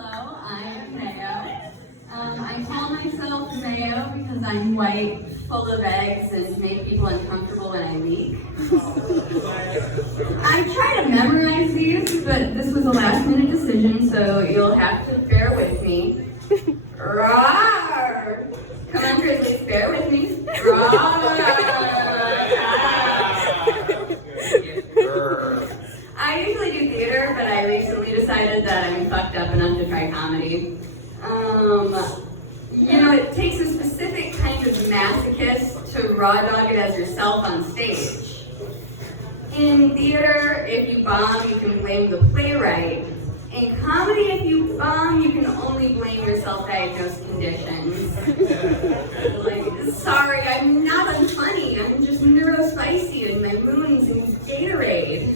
Hello, I am Mae Oh. I call myself Mae Oh because I'm white, full of eggs, and make people uncomfortable when I leak. I try to memorize these, but this was a last-minute decision, so you'll have to bear with me. Roar! Come on, Grizzlies, bear with me. Roar! I usually do theater, but I recently decided that I'm fucked up enough to try comedy. It takes a specific kind of masochist to raw dog it as yourself on stage. In theater, if you bomb, you can blame the playwright. In comedy, if you bomb, you can only blame your self-diagnosed conditions. Sorry, I'm not unfunny. I'm just neurospicy and my wounds in Gatorade.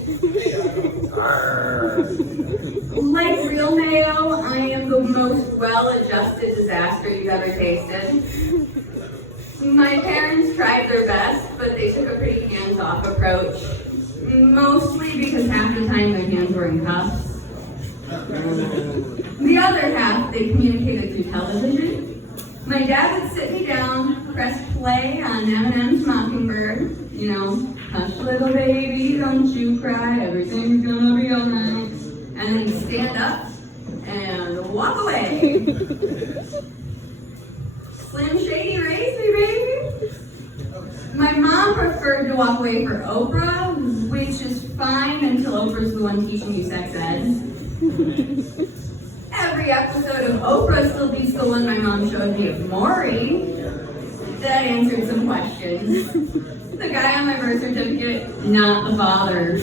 Like real Mae Oh, I am the most well-adjusted disaster you've ever tasted. My parents tried their best, but they took a pretty hands-off approach. Mostly because half the time their hands were in cuffs. The other half, they communicated through television. My dad would sit me down, press play on Eminem's Mockingbird, hush little baby, don't you cry, everything's gonna be alright. And then he'd stand up and walk away. Slim Shady raised me, baby. My mom preferred to walk away for Oprah, which is fine until Oprah's the one teaching you sex ed. Every episode of Oprah still beats the one my mom showed me of Maury. That answered some questions. The guy on my birth certificate, not the father.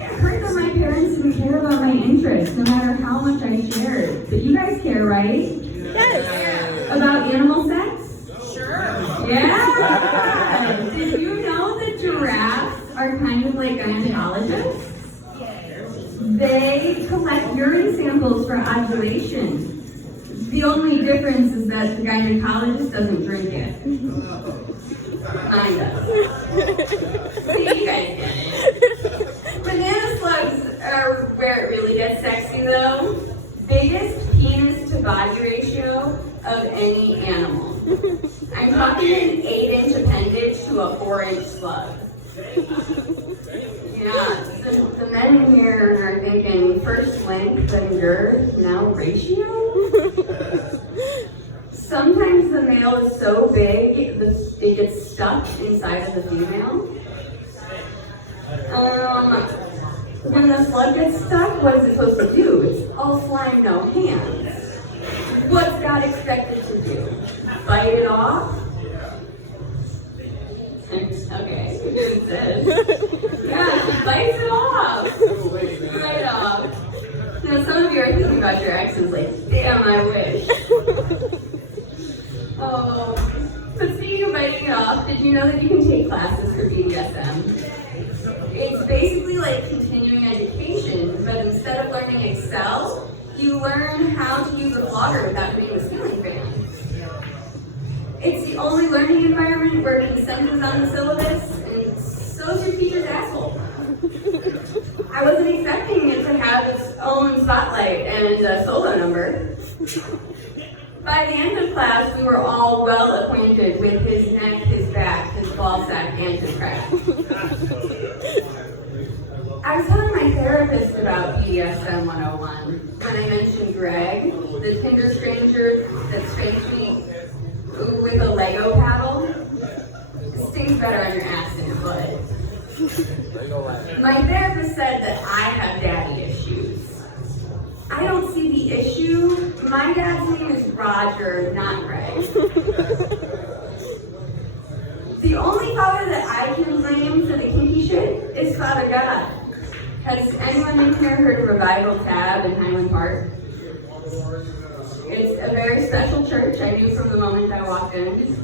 It hurt that my parents didn't care about my interests, no matter how much I shared. But you guys care, right? Yes. About animal sex? Sure. Yeah! Did you know that giraffes are kind of like gynecologists? They collect urine samples for ovulation. The only difference is that the gynecologist doesn't drink it. Mine does. See, you guys get it. Banana slugs are where it really gets sexy though. Biggest penis to body ratio of any animal. I'm talking an 8-inch appendage to a 4-inch slug. Yeah, the men in here are thinking first length, then girth, now ratio? Sometimes the male is so big, it gets stuck inside of the female. When the slug gets stuck, what is it supposed to do? It's all slime, no hands. What's God expected to do? Bite it off? Okay, it says. Yeah, she bites it off. Right off. Now, some of you are thinking about your exes like, damn, I wish. Oh, but speaking of biting it off, did you know that you can take classes for BDSM? It's basically like continuing education, but instead of learning Excel, you learn how to use a flogger without hitting the ceiling fan. It's the only learning environment where consent is on the syllabus, and so's your teacher's asshole. I wasn't expecting it to have its own spotlight and a solo number. By the end of class, we were all well acquainted with his neck, his back, his ball sack, and his crack. I was telling my therapist about BDSM 101 when I mentioned Greg, the Tinder stranger that stranged me with a Lego paddle. It stinks better on your ass than your butt. My therapist said that I have daddy issues. I don't see the issue. My dad's name is Roger, not Greg. The only father that I can blame for the kinky shit is Father God. Has anyone in here heard of Revival Tab in Highland Park? It's a very special church. I knew from the moment I walked in.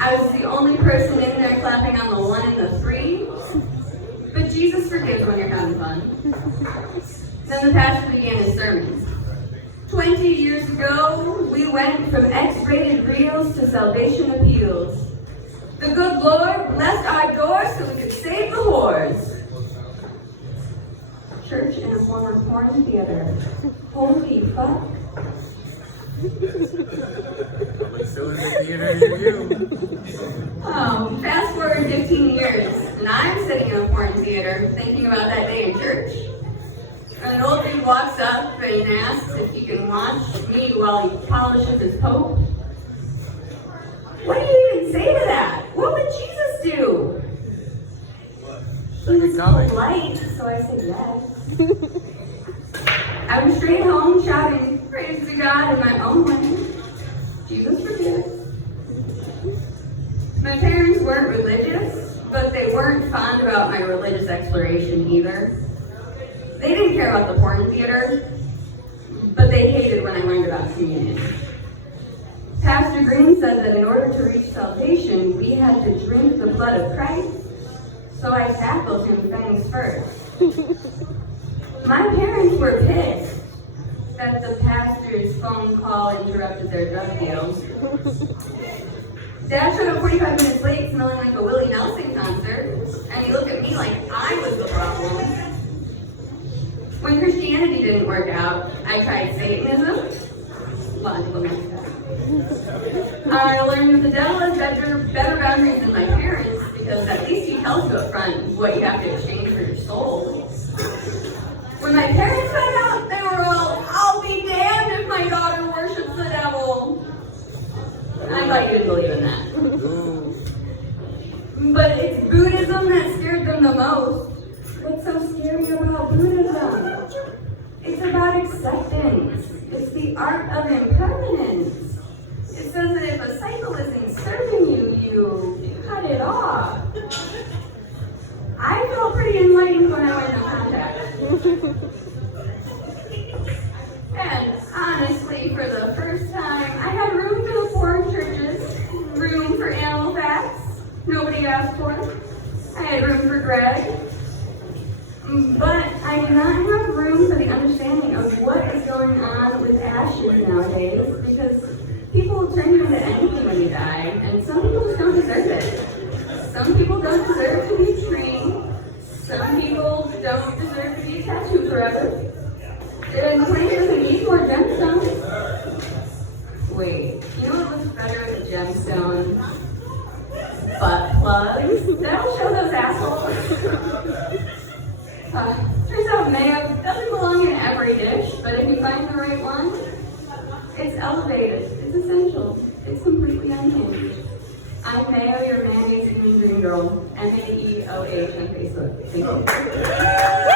I was the only person in there clapping on the 1 and the 3. But Jesus forgives when you're having fun. Then the pastor began his sermon. 20 years ago, we went from X-rated reels to salvation appeals. The good Lord blessed our doors so we could save the whores. church and a former porn theater. Holy fuck. So in the theater near you. Fast forward 15 years, and I'm sitting in a porn theater thinking about that day in church. An old dude walks up and asks if he can watch me while he polishes his coat. What do you even say to that? What would Jesus do? He was polite, so I said yes. I went straight home shouting, praise to God in my own way. Jesus forgives. My parents weren't religious, but they weren't fond about my religious exploration either. They didn't care about the porn theater, but they hated when I learned about communion. Pastor Green said that in order to reach salvation, we had to drink the blood of Christ, so I tackled him fangs first. My parents were pissed that the pastor's phone call interrupted their drug deal. Dad showed up 45 minutes late smelling like a Willie Nelson concert, and he looked at me like I was the problem. When Christianity didn't work out, I tried Satanism. Logical next step. I learned that the devil has better boundaries than my parents, because at least he tells you up front what you have to exchange for your soul. When my parents found out, they were all, I'll be damned if my daughter worships the devil. I thought you didn't believe in that. But it's Buddhism that scared them the most. What's so scary about Buddhism? It's about acceptance. It's the art of impermanence. It says that if a cycle isn't serving you, you cut it off. I felt pretty enlightened when I went to contact. And honestly, for the first time, I had room for the poor churches, room for animal facts nobody asked for. I had room for Greg. But I do not have room for the understanding of what is going on with ashes nowadays, because people turn you into anything when you die, and some people just don't deserve it. Some people don't deserve to be a tree. Some people don't deserve to be tattooed forever. And 20 doesn't need more gemstones. Wait, you know what looks better as a gemstone? Butt plugs. That'll show those assholes. Turns out mayo doesn't belong in every dish, but if you find the right one, it's elevated, it's essential, it's completely unhinged. I'm Mae Oh, your mayonnaise green girl, MEOH on Facebook. Thank you.